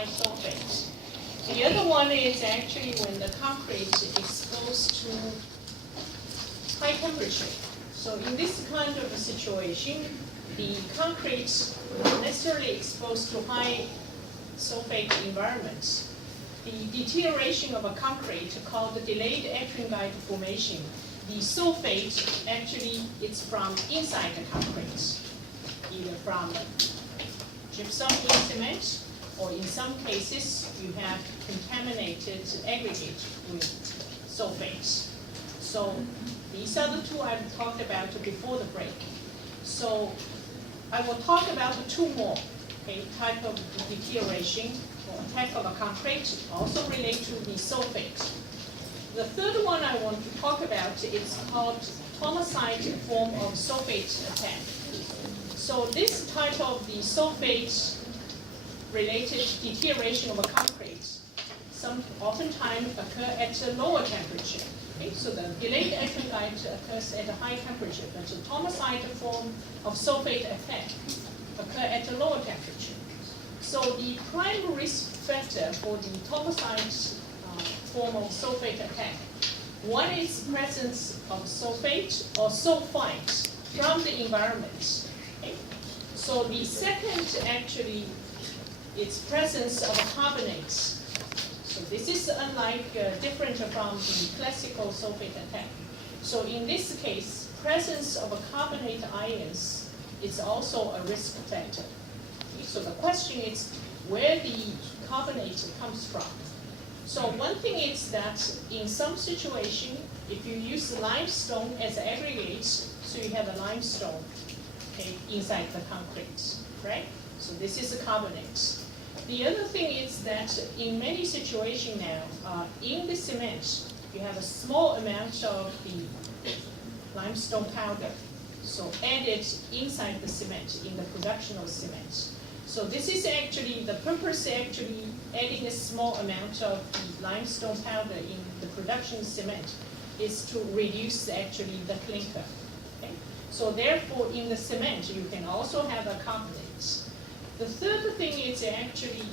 high sulfate. The other one is actually when the concrete is exposed to high temperature. So in this kind of a situation, the concrete is necessarily exposed to high sulfate environments. The deterioration of a concrete called the delayed ettringite formation. The sulfate actually it's from inside the concrete, either from gypsum in cement, or in some cases you have contaminated aggregate with sulfates. So these are the two I've talked about before the break. So I will talk about two more type of deterioration or attack of a concrete, also relate to the sulfate. The third one I want to talk about is called Thomsite form of sulfate attack. So this type of the sulfate related deterioration of a concrete oftentimes occur at a lower temperature. So the delayed ettringite occurs at a high temperature, but the Thomsite form of sulfate attack occur at a lower temperature. So the prime risk factor for the Thomsite form of sulfate attack, one is presence of sulfate or sulfite from the environment. So the second actually is presence of carbonates. So this is unlike, different from the classical sulfate attack. So in this case, presence of carbonate ions is also a risk factor. So the question is where the carbonate comes from. So one thing is that in some situation, if you use limestone as an aggregate, so you have a limestone inside the concrete, right? So this is a carbonate. The other thing is that in many situations now, in the cement, you have a small amount of the limestone powder, so added inside the cement in the production of cement. So this is actually, the purpose actually adding a small amount of the limestone powder in the production of cement is to reduce actually the clinker. Okay? So therefore in the cement you can also have a carbonate. The third thing is actually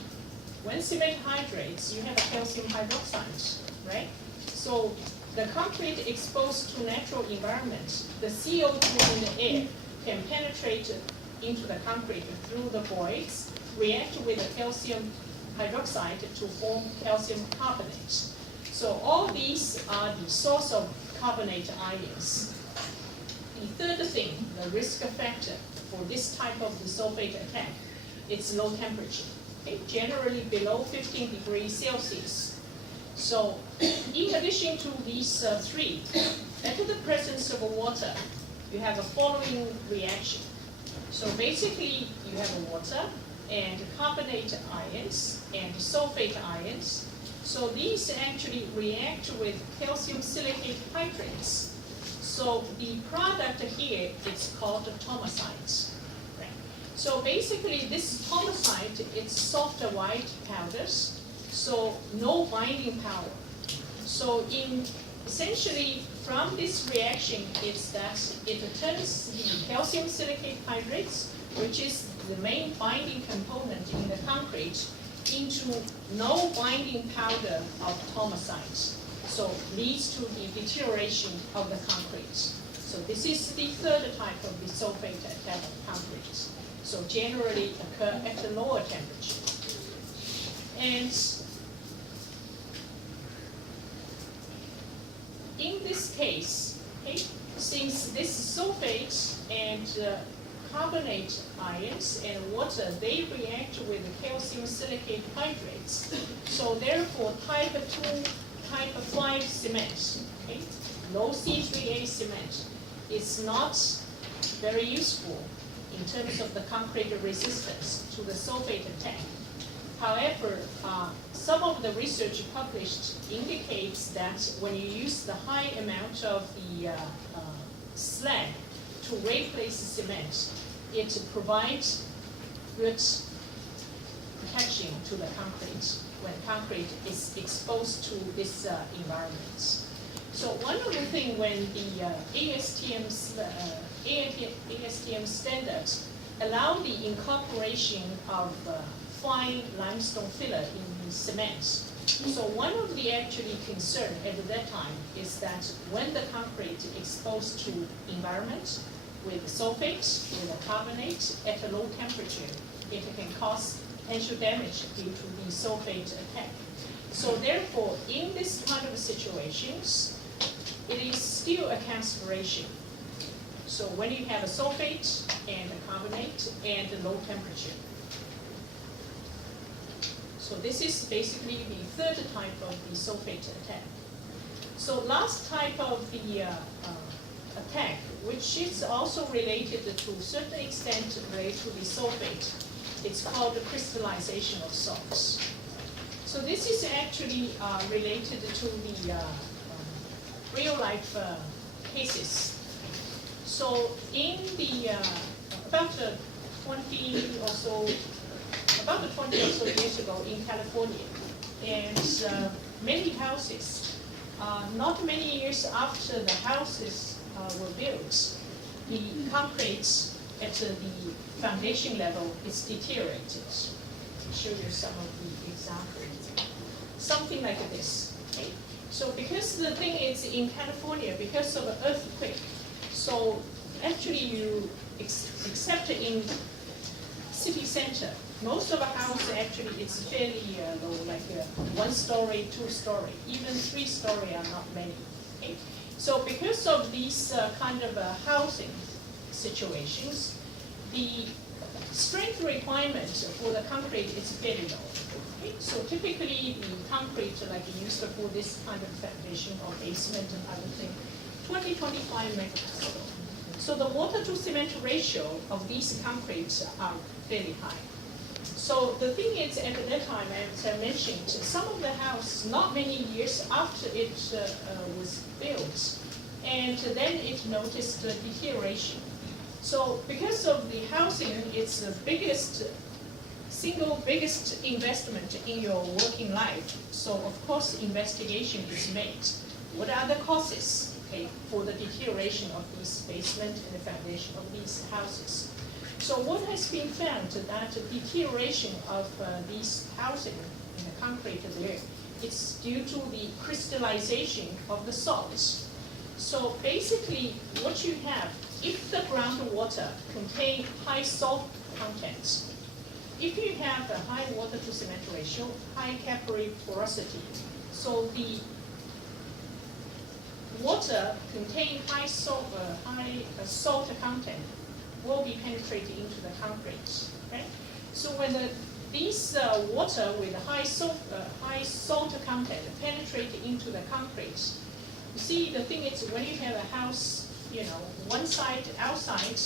when cement hydrates you have a calcium hydroxide, right? So the concrete exposed to natural environment, the CO2 in the air can penetrate into the concrete through the voids, react with the calcium hydroxide to form calcium carbonate. So all these are the source of carbonate ions. The third thing, the risk factor for this type of the sulfate attack, it's low temperature, generally below 15 degrees Celsius. So in addition to these three, at the presence of water, you have a following reaction. So basically, you have water and carbonate ions and sulfate ions. So these actually react with calcium silicate hydrates. So the product here is called thomsite. Right? So basically, this thomsite, it's soft white powders, so no binding power. So essentially, from this reaction is that it turns the calcium silicate hydrates, which is the main binding component in the concrete, into no binding powder of thomsite. So leads to the deterioration of the concrete. So this is the third type of the sulfate attack of concrete. So generally occur at a lower temperature. And in this case, since this sulfate and carbonate ions and water, they react with calcium silicate hydrates. So therefore, type 2, type 5 cement, low C3A cement, is not very useful in terms of the concrete resistance to the sulfate attack. However, some of the research published indicates that when you use the high amount of the slag to replace cement, it provides good protection to the concrete when concrete is exposed to this environment. So one of the things when the ASTM standards allow the incorporation of fine limestone filler in the cement. So one of the actually concern at that time is that when the concrete exposed to environment with sulfate, with a carbonate at a low temperature, it can cause potential damage due to the sulfate attack. So therefore, in this kind of situations, it is still a consideration. So when you have a sulfate and a carbonate and a low temperature. So this is basically the third type of the sulfate attack. So last type of the attack, which is also related to a certain extent related to the sulfate, it's called the crystallization of salts. So this is actually related to the real life cases. So in the about 20 or so years ago in California, and many houses, not many years after the houses were built, the concrete at the foundation level is deteriorated. I'll show you some of the examples. Something like this. Okay? So because the thing is in California, because of an earthquake, so actually you except in city center, most of the house actually it's fairly low, like 1 story, 2 story, even 3 story are not many. Okay? So because of these kind of housing situations, the strength requirement for the concrete is very low. Okay? So typically the concrete like used for this kind of foundation or basement and other thing, 20-25 megapascal. So the water to cement ratio of these concretes are very high. So the thing is, at that time, as I mentioned, some of the house, not many years after it was built, and then it noticed deterioration. So because of the housing, it's the single biggest investment in your working life. So of course, investigation is made. What are the causes, okay, for the deterioration of this basement and the foundation of these houses? So what has been found that the deterioration of these housing in the concrete there, it's due to the crystallization of the salts. So basically what you have, if the groundwater contain high salt content, if you have a high water to cement ratio, high capillary porosity, so the water contain high salt content will be penetrated into the concrete. Okay? So when these water with high salt content penetrate into the concrete, you see the thing is when you have a house, you know, one side outside,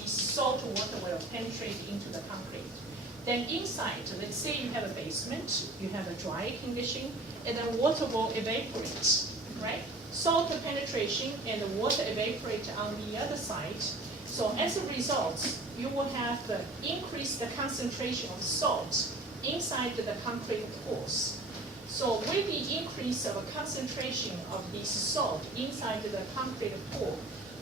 the salt water will penetrate into the concrete. Then inside, let's say you have a basement, you have a dry condition, and then water will evaporate, right? Salt penetration and the water evaporate on the other side. So as a result, you will have increase the concentration of salt inside the concrete pores. So with the increase of a concentration of this salt inside the concrete pore,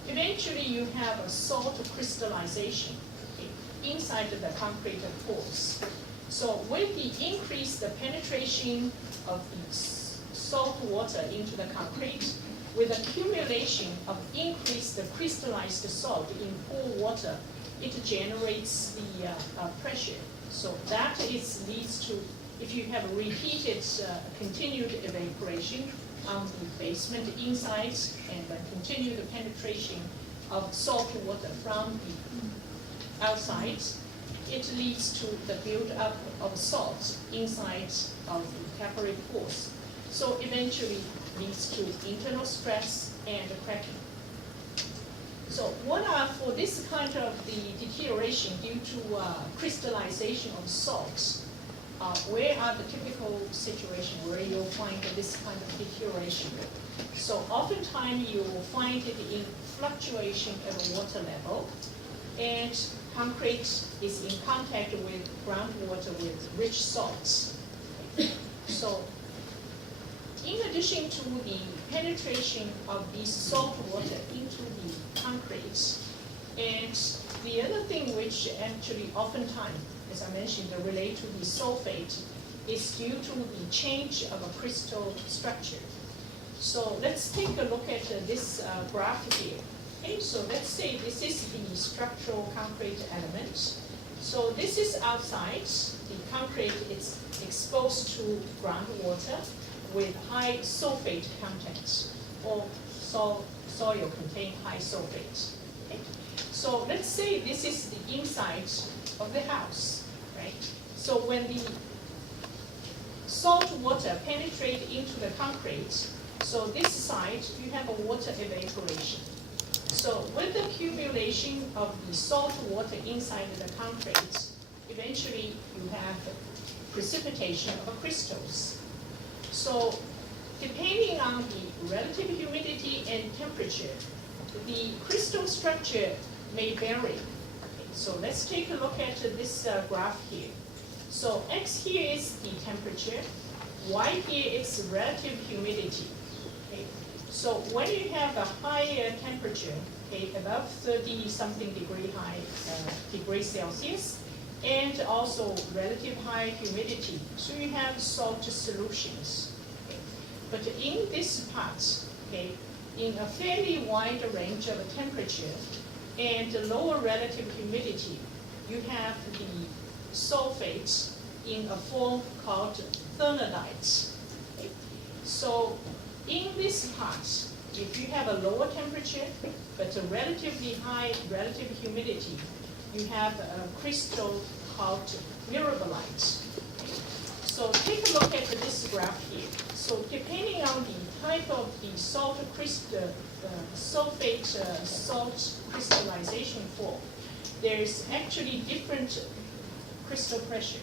eventually you have a salt crystallization, okay, inside the concrete pores. So with the increased penetration of the salt water into the concrete, with accumulation of increased crystallized salt in pore water, it generates the pressure. So that leads to, if you have repeated continued evaporation on the basement inside and continued penetration of salt water from the outside, it leads to the build-up of salt inside of the capillary pores. So eventually leads to internal stress and cracking. So what are, for this kind of the deterioration due to crystallization of salts, where are the typical situations where you'll find this kind of deterioration? So oftentimes you will find it in fluctuation of water level, and concrete is in contact with groundwater with rich salts. So in addition to the penetration of the salt water into the concrete, and the other thing which actually oftentimes as I mentioned, relate to the sulfate is due to the change of a crystal structure. So let's take a look at this graph here. Okay, so let's say this is the structural concrete element. So this is outside. The concrete is exposed to groundwater with high sulfate content, or soil contain high sulfate. Okay? So let's say this is the inside of the house, right? So when the salt water penetrates into the concrete, so this side you have a water evaporation. So with the accumulation of the salt water inside the concrete, eventually you have precipitation of crystals. So depending on the relative humidity and temperature, the crystal structure may vary. Okay, so let's take a look at this graph here. So X here is the temperature, Y here is relative humidity. Okay. So when you have a higher temperature, okay, above 30-something degrees Celsius, and also relative high humidity, so you have salt solutions. Okay. But in this part, okay, in a fairly wide range of temperature and lower relative humidity, you have the sulfates in a form called thernodites. Okay. So in this part, if you have a lower temperature but a relatively high relative humidity, you have a crystal called mirabilite. Okay. So take a look at this graph here. So depending on the type of the salt crystallization form, there's actually different crystal pressure.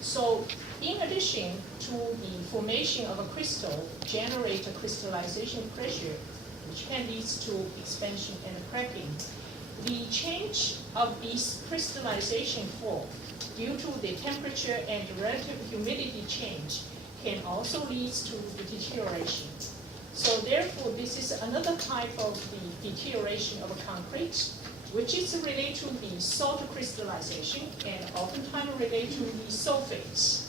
So in addition to the formation of a crystal, generate a crystallization pressure, which can lead to expansion and cracking. The change of this crystallization form due to the temperature and relative humidity change can also lead to the deterioration. So therefore, this is another type of the deterioration of a concrete, which is related to the salt crystallization and oftentimes related to the sulfates.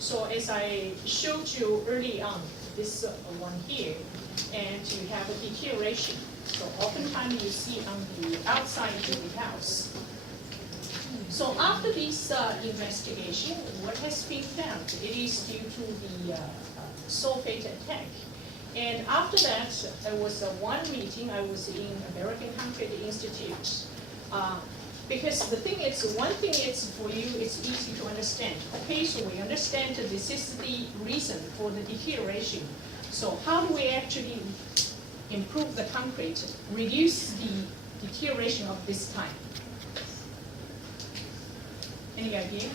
So as I showed you early on, this one here, and you have a deterioration. So oftentimes you see on the outside of the house. So after this investigation, what has been found? It is due to the sulfate attack. And after that, there was one meeting. I was in American Concrete Institute. Because the thing is, one thing is for you, it's easy to understand. Okay, so we understand that this is the reason for the deterioration. So how do we actually improve the concrete, reduce the deterioration of this time? Any idea?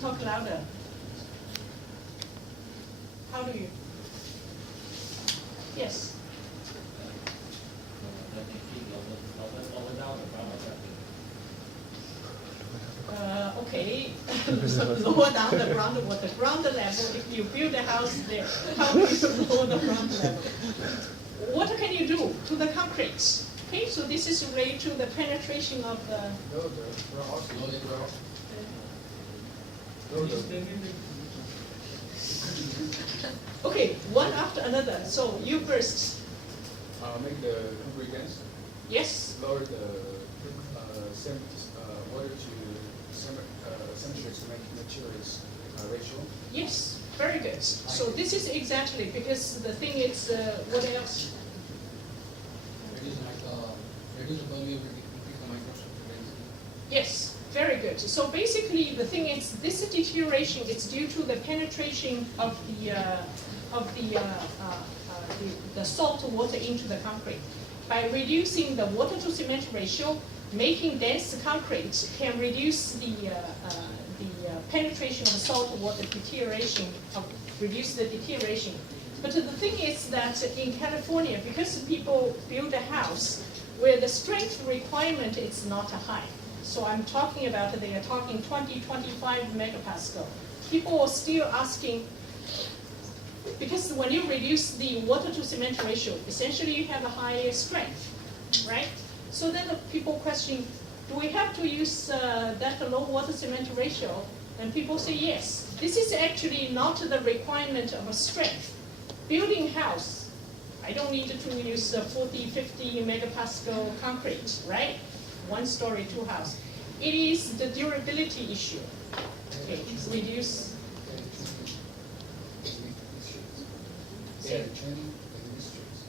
Talk louder. How do you? Yes. Okay, lower down the ground level. If you build a house there, how do you lower the ground level? What can you do to the concrete? Okay, so this is related to the penetration of the. Okay, one after another. So you first. Make the concrete dense. Yes. Lower the water to cementitious materials ratio. Yes, very good. So this is exactly because the thing is, what else? Reduce the volume, increase the microstructure density. Yes, very good. So basically, the thing is, this deterioration is due to the penetration of the salt water into the concrete. By reducing the water to cement ratio, making dense concrete can reduce the penetration of salt water deterioration, reduce the deterioration. But the thing is that in California, because people build a house where the strength requirement is not high, so I'm talking about, they are talking 20, 25 megapascal. People are still asking, because when you reduce the water to cement ratio, essentially you have a higher strength, right? So then the people question, do we have to use that low water cement ratio? And people say yes. This is actually not the requirement of a strength. Building house, I don't need to use 40, 50 megapascal concrete, right? 1 story, 2 house. It is the durability issue. Okay, reduce. Air training and mysteries.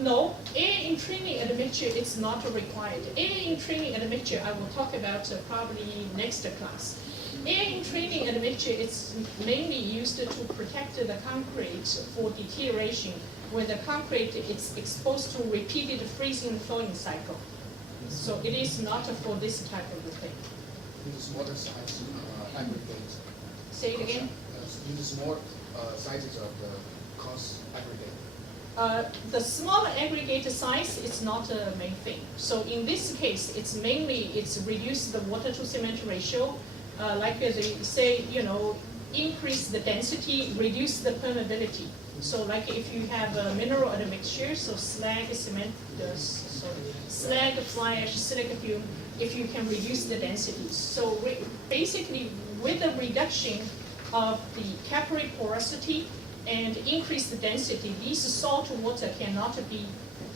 No, air in training admixture is not required. Air in training admixture I will talk about probably next class. Air in training admixture is mainly used to protect the concrete for deterioration when the concrete is exposed to repeated freezing and thawing cycle. So it is not for this type of thing. Use smaller size aggregate. Say it again. Use more sizes of the cost aggregate. The smaller aggregate size is not a main thing. So in this case, it's mainly reduce the water to cement ratio. Like they say, increase the density, reduce the permeability. So like if you have a mineral admixture, so slag, cement, slag, fly ash, silica fume, if you can reduce the densities. So basically, with the reduction of the capillary porosity and increase the density, these salt water cannot be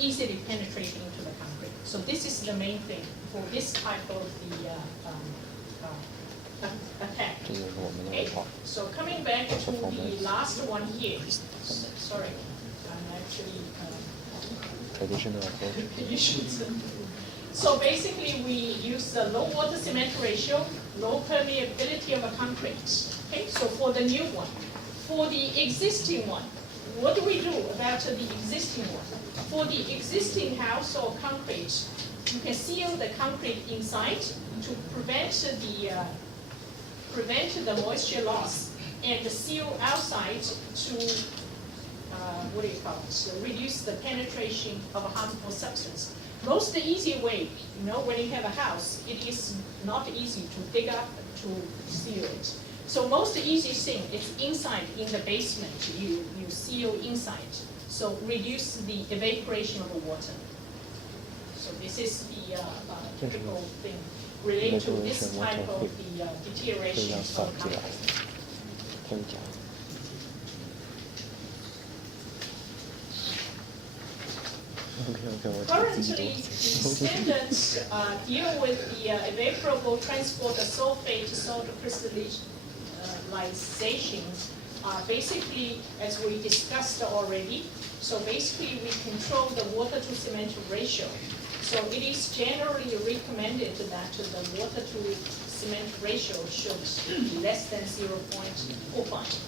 easily penetrating into the concrete. So this is the main thing for this type of the attack. Okay, so coming back to the last one here. Sorry, I'm actually So basically, we use the low water cement ratio, low permeability of a concrete. Okay, so for the new one. For the existing one, what do we do about the existing one? For the existing house or concrete, you can seal the concrete inside to prevent the moisture loss, and seal outside to reduce the penetration of a harmful substance. Most easy way, when you have a house, it is not easy to dig up to seal it. So most easy thing is inside in the basement, you seal inside. So reduce the evaporation of the water. So this is the typical thing related to this type of the deterioration of concrete. Currently, the standards deal with the evaporable transport of sulfate salt crystallization. Basically, as we discussed already, so basically we control the water to cement ratio. So it is generally recommended that the water to cement ratio should be less than 0.05.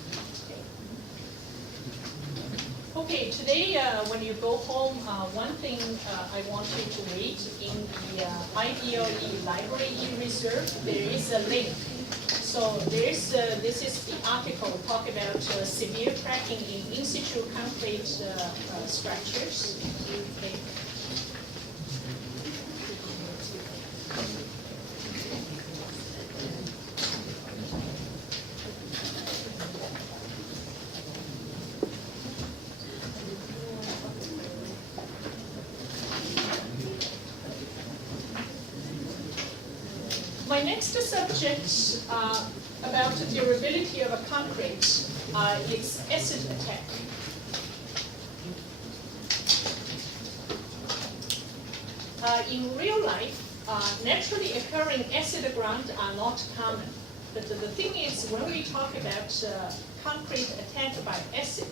Okay, today when you go home, one thing I want you to read in the IDLE library e-reserve, there is a link. So this is the article talk about severe cracking in situ concrete structures. Okay. My next subject about the durability of a concrete is acid attack. In real life, naturally occurring acid ground are not common. But the thing is, when we talk about concrete attack by acid,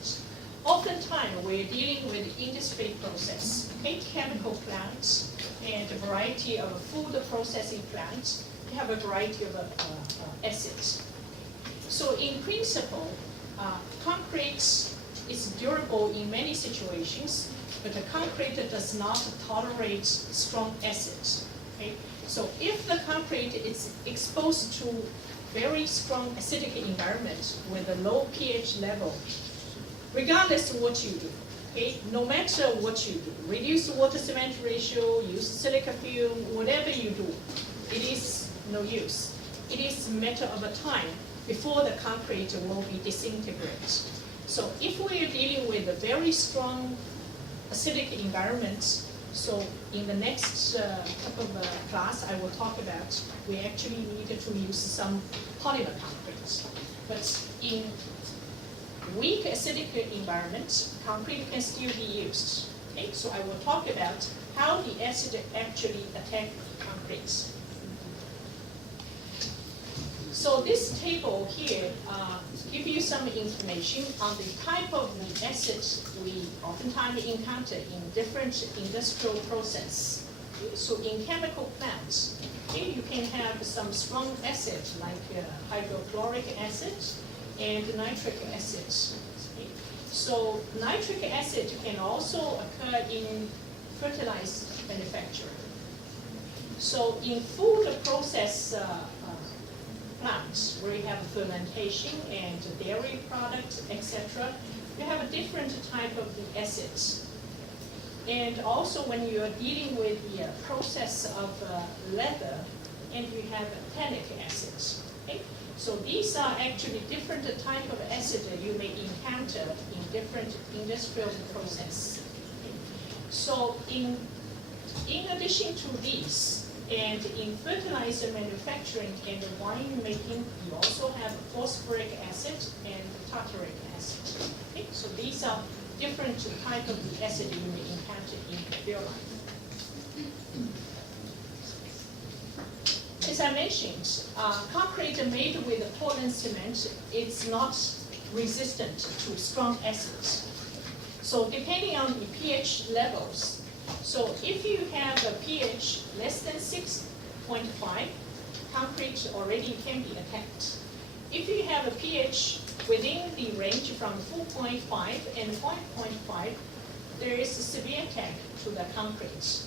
oftentimes we're dealing with industry process, chemical plants, and a variety of food processing plants. You have a variety of acids. So in principle, concrete is durable in many situations, but the concrete does not tolerate strong acids. Okay? So if the concrete is exposed to very strong acidic environment with a low pH level, regardless of what you do, okay, no matter what you do, reduce water cement ratio, use silica fume, whatever you do, it is no use. It is a matter of a time before the concrete will be disintegrated. So if we are dealing with a very strong acidic environment, So in the next couple of class, I will talk about we actually needed to use some polymer concrete. But in weak acidic environment, concrete can still be used. Okay, so I will talk about how the acid actually attack concrete. So this table here give you some information on the type of the acids we oftentimes encounter in different industrial process. So in chemical plants, okay, you can have some strong acid like hydrochloric acid and nitric acid. Okay. So nitric acid can also occur in fertilizer manufacture. So in food process plants where you have fermentation and dairy products, etc., you have a different type of the acids. And also when you are dealing with the process of leather, and you have tannic acids. Okay? So these are actually different type of acid that you may encounter in different industrial process. Okay? So in addition to these, and in fertilizer manufacturing and wine making, you also have phosphoric acid and tartaric acid. Okay? So these are different type of the acid you may encounter in your life. As I mentioned, concrete made with Portland cement is not resistant to strong acids. So depending on the pH levels, so if you have a pH less than 6.5, concrete already can be attacked. If you have a pH within the range from 4.5 and 5.5, there is a severe attack to the concrete.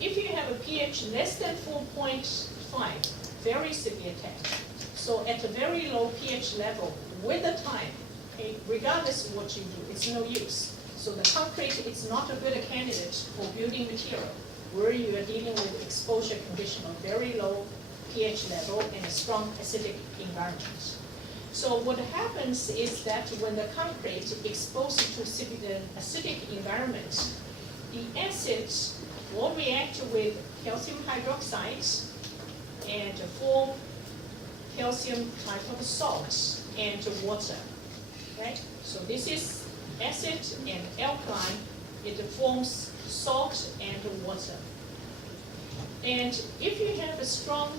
If you have a pH less than 4.5, very severe attack. So at a very low pH level, with the time, okay, regardless of what you do, it's no use. So the concrete is not a good candidate for building material where you are dealing with exposure condition of very low pH level and a strong acidic environment. So what happens is that when the concrete exposed to acidic environment, the acids will react with calcium hydroxide and form calcium type of salt and water. Right? So this is acid and alkaline, it forms salt and water. And if you have a strong,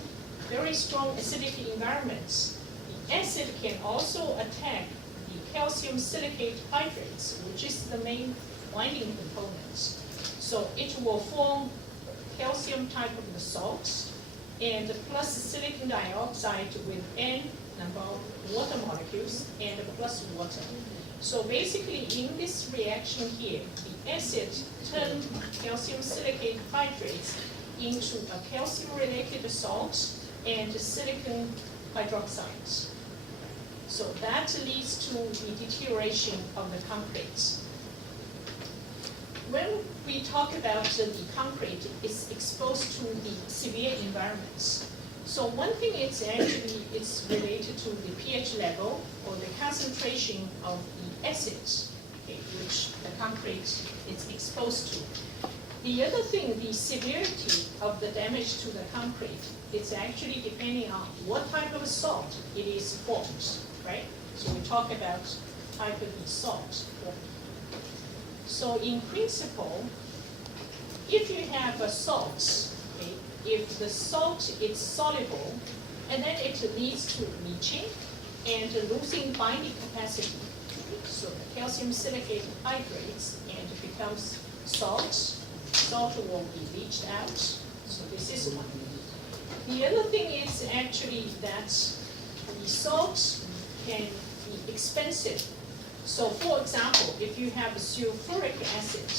very strong acidic environment, the acid can also attack the calcium silicate hydrates, which is the main binding component. So it will form calcium type of the salt and plus silicon dioxide with N number of water molecules and plus water. So basically in this reaction here, the acid turns calcium silicate hydrates into a calcium-related salt and silicon hydroxide. So that leads to the deterioration of the concrete. When we talk about the concrete, it's exposed to the severe environments. So one thing is actually it's related to the pH level or the concentration of the acids, okay, which the concrete is exposed to. The other thing, the severity of the damage to the concrete, it's actually depending on what type of salt it is formed, right? So we talk about type of the salt. So in principle, if you have a salt, okay, if the salt is soluble, and then it leads to leaching and losing binding capacity. So the calcium silicate hydrates and it becomes salt. Salt will be leached out. So this is one. The other thing is actually that the salt can be expensive. So for example, if you have a sulfuric acid,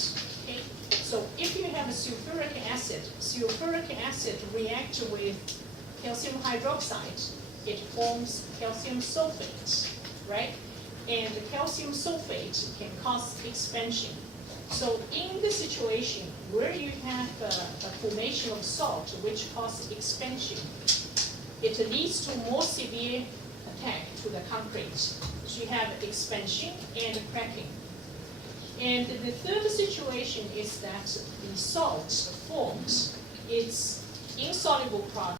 okay, so if you have a sulfuric acid reacts with calcium hydroxide, it forms calcium sulfate, right? And the calcium sulfate can cause expansion. So in the situation where you have a formation of salt which causes expansion, it leads to more severe attack to the concrete. So you have expansion and cracking. And the third situation is that the salt forms its insoluble product